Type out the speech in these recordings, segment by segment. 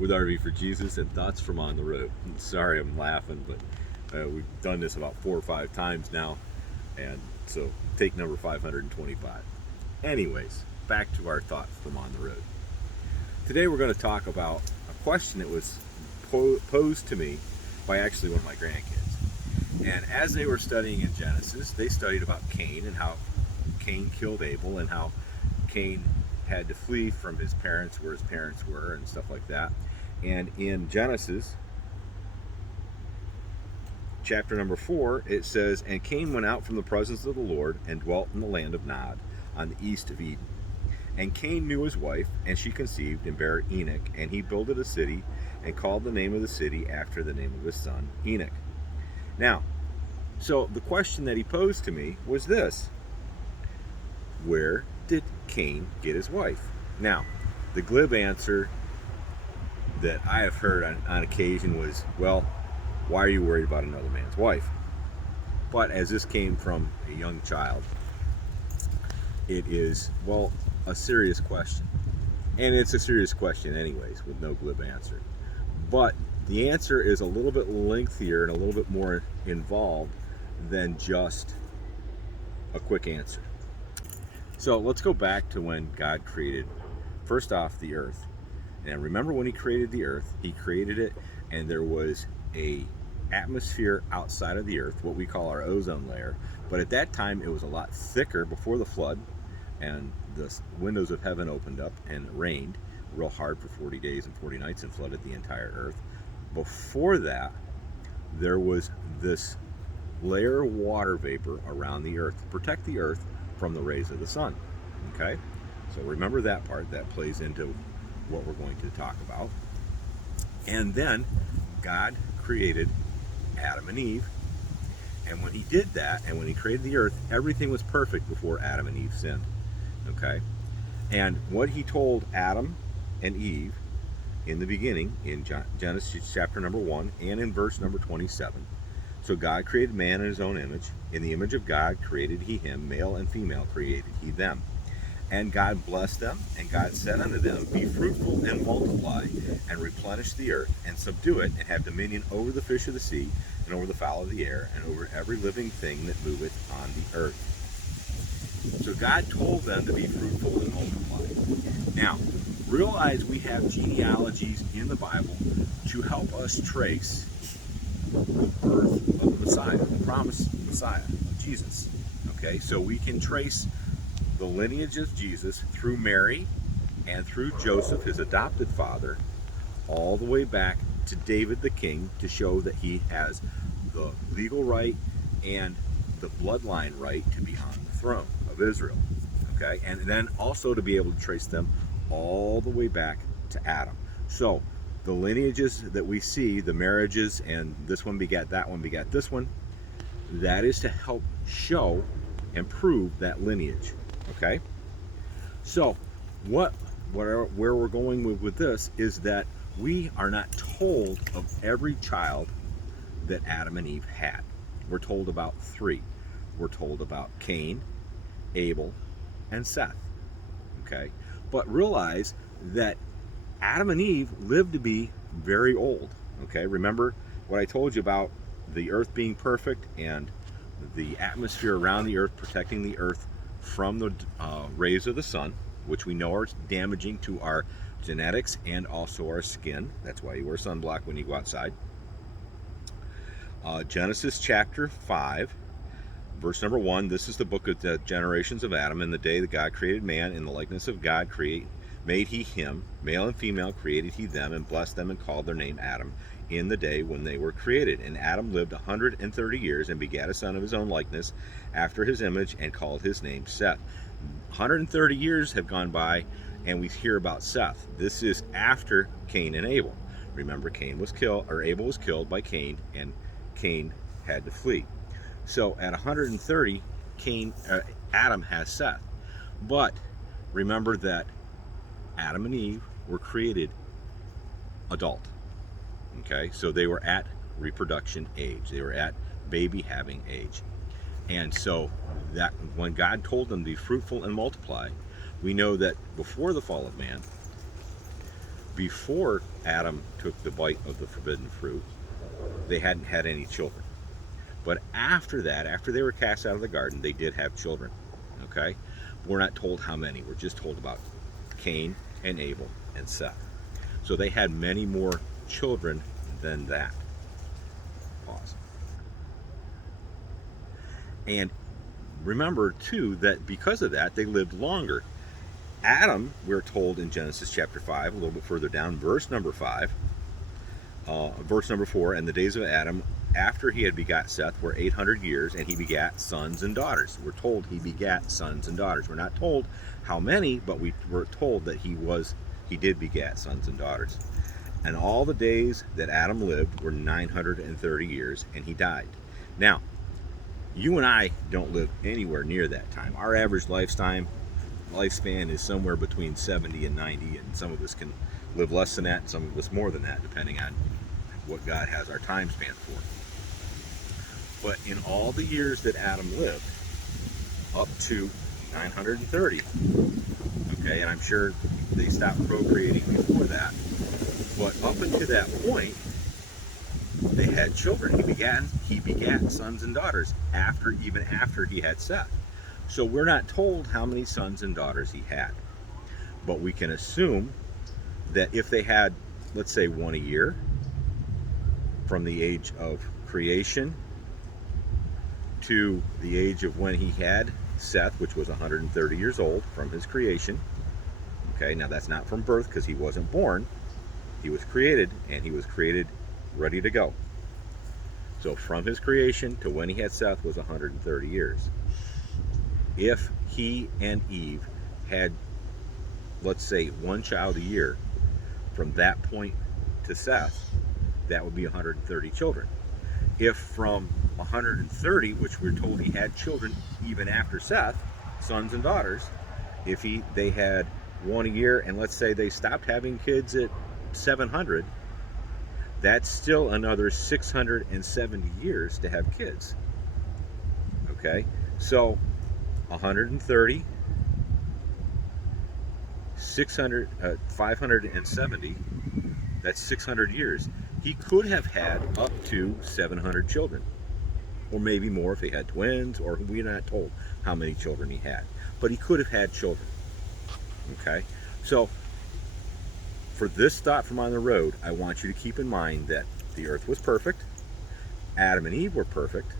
with RV for Jesus and Thoughts from On the Road. Sorry, I'm laughing, but we've done this about 4 or 5 times now, and so take number 525. Anyways, back to our thoughts from on the road. Today we're going to talk about a question that was posed to me by actually one of my grandkids. And as they were studying in Genesis, they studied about Cain and how Cain killed Abel and how Cain had to flee from his parents where his parents were and stuff like that. And in Genesis chapter number 4, it says, "And Cain went out from the presence of the Lord and dwelt in the land of Nod on the east of Eden. And Cain knew his wife, and she conceived and bare Enoch, and he builded a city and called the name of the city after the name of his son Enoch." Now, so the question that he posed to me was this: where did Cain get his wife? Now, the glib answer that I have heard on occasion was, well, why are you worried about another man's wife? But as this came from a young child, it is, well, a serious question. And it's a serious question anyways, with no glib answer. But the answer is a little bit lengthier and a little bit more involved than just a quick answer. So let's go back to when God created, first off, the earth. And remember, when he created the earth, he created it and there was a atmosphere outside of the earth, what we call our ozone layer. But at that time, it was a lot thicker before the flood, and the windows of heaven opened up and it rained real hard for 40 days and 40 nights and flooded the entire earth. Before that, there was this layer of water vapor around the earth to protect the earth from the rays of the sun. Okay, so remember that part. That plays into what we're going to talk about. And then God created Adam and Eve, and when he did that, and when he created the earth, everything was perfect before Adam and Eve sinned. Okay, and what he told Adam and Eve in the beginning, in Genesis chapter number 1 and in verse number 27, "So God created man in his own image. In the image of God created he him, male and female created he them. And God blessed them, and God said unto them, Be fruitful and multiply, and replenish the earth, and subdue it, and have dominion over the fish of the sea, and over the fowl of the air, and over every living thing that moveth on the earth." So God told them to be fruitful and multiply. Now, realize we have genealogies in the Bible to help us trace the birth of the Messiah, the promised Messiah, Jesus. Okay, so we can trace the lineage of Jesus through Mary and through Joseph, his adopted father, all the way back to David the king, to show that he has the legal right and the bloodline right to be on the throne of Israel. Okay, and then also to be able to trace them all the way back to Adam. So the lineages that we see, the marriages, and this one begat that one begat this one, that is to help show and prove that lineage. Okay, so where we're going with this is that we are not told of every child that Adam and Eve had. We're told about 3. We're told about Cain, Abel, and Seth. Okay, but realize that Adam and Eve lived to be very old. Okay, remember what I told you about the earth being perfect and the atmosphere around the earth protecting the earth from the rays of the sun, which we know are damaging to our genetics and also our skin. That's why you wear sunblock when you go outside. Genesis chapter 5, verse number 1, this is the book of the generations of Adam. In the day that God created man, in the likeness of God made he him, male and female created he them, and blessed them, and called their name Adam, in the day when they were created. And Adam lived 130 years, and begat a son of his own likeness, after his image, and called his name Seth. 130 years have gone by, and we hear about Seth. This is after Cain and Abel. Remember, Abel was killed by Cain, and Cain had to flee. So at 130, Adam has Seth. But remember that Adam and Eve were created adult. Okay, so they were at reproduction age. They were at baby having age. And so that when God told them to be fruitful and multiply, we know that before the fall of man, before Adam took the bite of the forbidden fruit, they hadn't had any children. But after that, after they were cast out of the garden, they did have children. Okay? We're not told how many. We're just told about Cain and Abel and Seth. So they had many more children than that. Pause. And remember, too, that because of that, they lived longer. Adam, we're told in Genesis chapter 5, a little bit further down, verse number 5, verse number 4, and the days of Adam after he had begot Seth were 800 years, and he begat sons and daughters. We're told he begat sons and daughters. We're not told how many, but we were told that he did begat sons and daughters. And all the days that Adam lived were 930 years, and he died. Now, you and I don't live anywhere near that time. Our average lifespan is somewhere between 70 and 90, and some of us can live less than that, and some of us more than that, depending on what God has our time span for. But in all the years that Adam lived, up to 930, okay, and I'm sure they stopped procreating before that, but up until that point, they had children. He begat sons and daughters even after he had Seth. So we're not told how many sons and daughters he had, but we can assume that if they had, let's say, one a year from the age of creation to the age of when he had Seth, which was 130 years old from his creation. Okay, now that's not from birth because he wasn't born. He was created, and he was created ready to go. So from his creation to when he had Seth was 130 years. If he and Eve had, let's say, one child a year from that point to Seth, that would be 130 children. If from 130, which we're told he had children even after Seth, sons and daughters, if they had one a year, and let's say they stopped having kids at 700, that's still another 670 years to have kids. Okay, so 130, 570, that's 600 years. He could have had up to 700 children, or maybe more if they had twins, or we're not told how many children he had, but he could have had children. Okay, so for this thought from On the Road, I want you to keep in mind that the earth was perfect, Adam and Eve were perfect,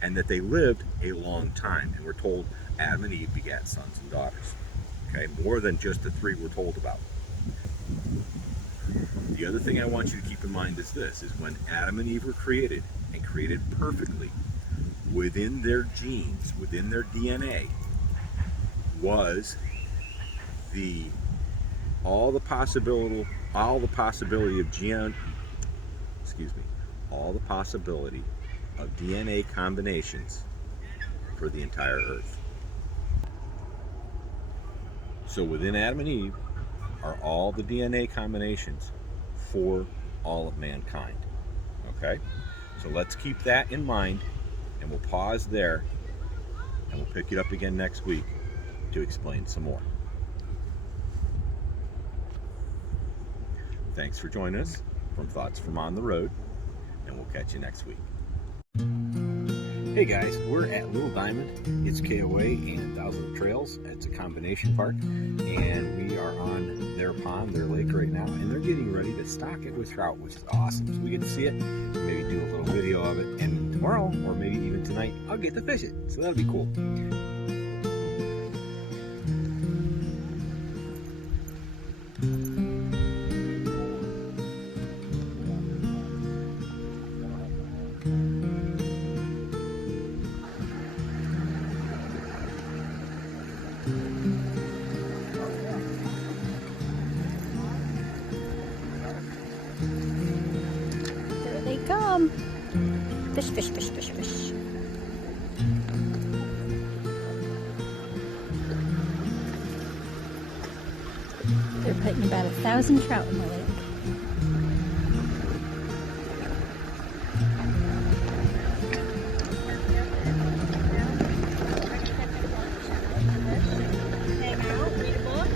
and that they lived a long time. And we're told Adam and Eve begat sons and daughters. Okay, more than just the three we're told about. The other thing I want you to keep in mind is this, is when Adam and Eve were created, and created perfectly, within their genes, within their DNA, was all the possibility of DNA combinations for the entire earth. So within Adam and Eve are all the DNA combinations for all of mankind. Okay? So let's keep that in mind, and we'll pause there, and we'll pick it up again next week to explain some more. Thanks for joining us from Thoughts from On the Road, and we'll catch you next week. Hey guys, we're at Little Diamond. It's KOA and Thousand Trails. It's a combination park, and we are on their pond, their lake right now, and they're getting ready to stock it with trout, which is awesome. So we get to see it, maybe do a little video of it, and tomorrow, or maybe even tonight, I'll get to fish it. So that'll be cool. There they come. Fish, fish, fish, fish, fish. They're putting about 1,000 trout in the lake. Hang out, read a book.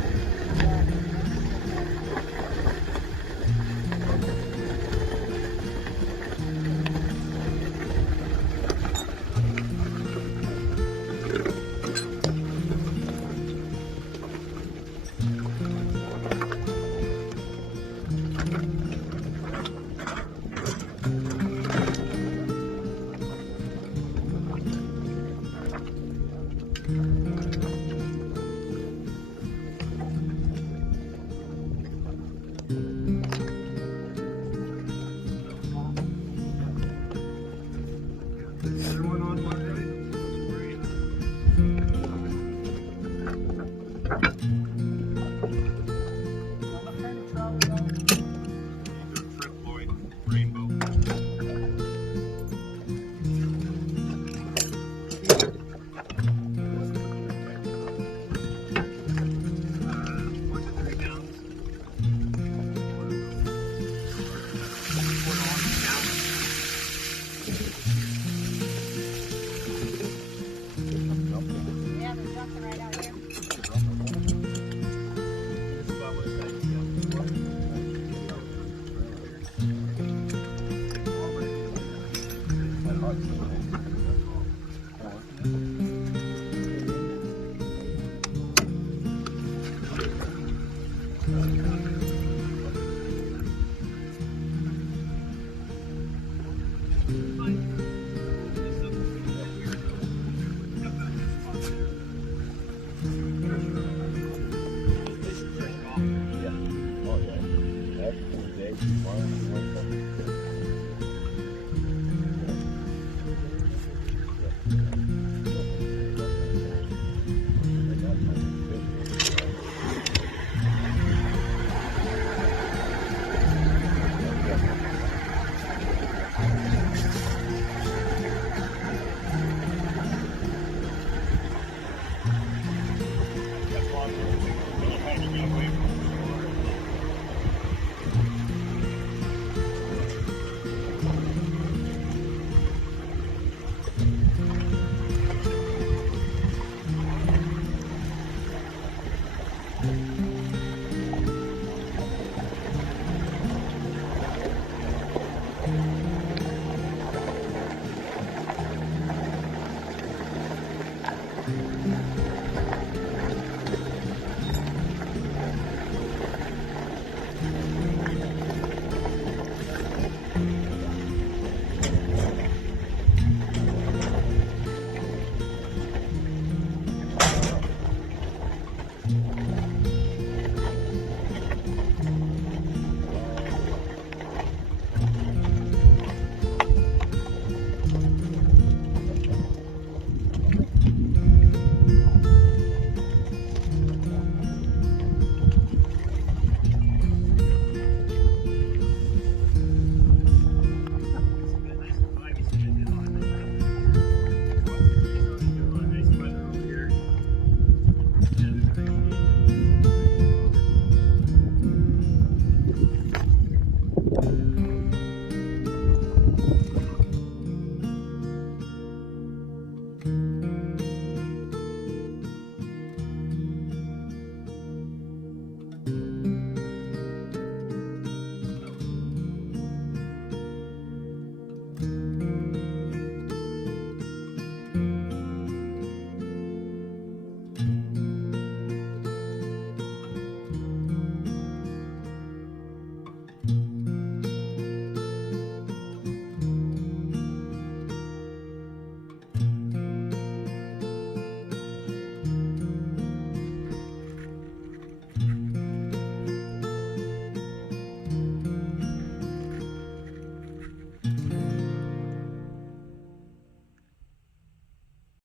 Everyone on Monday? Trip Lloyd Rainbow. Yeah, they're jumping right out here.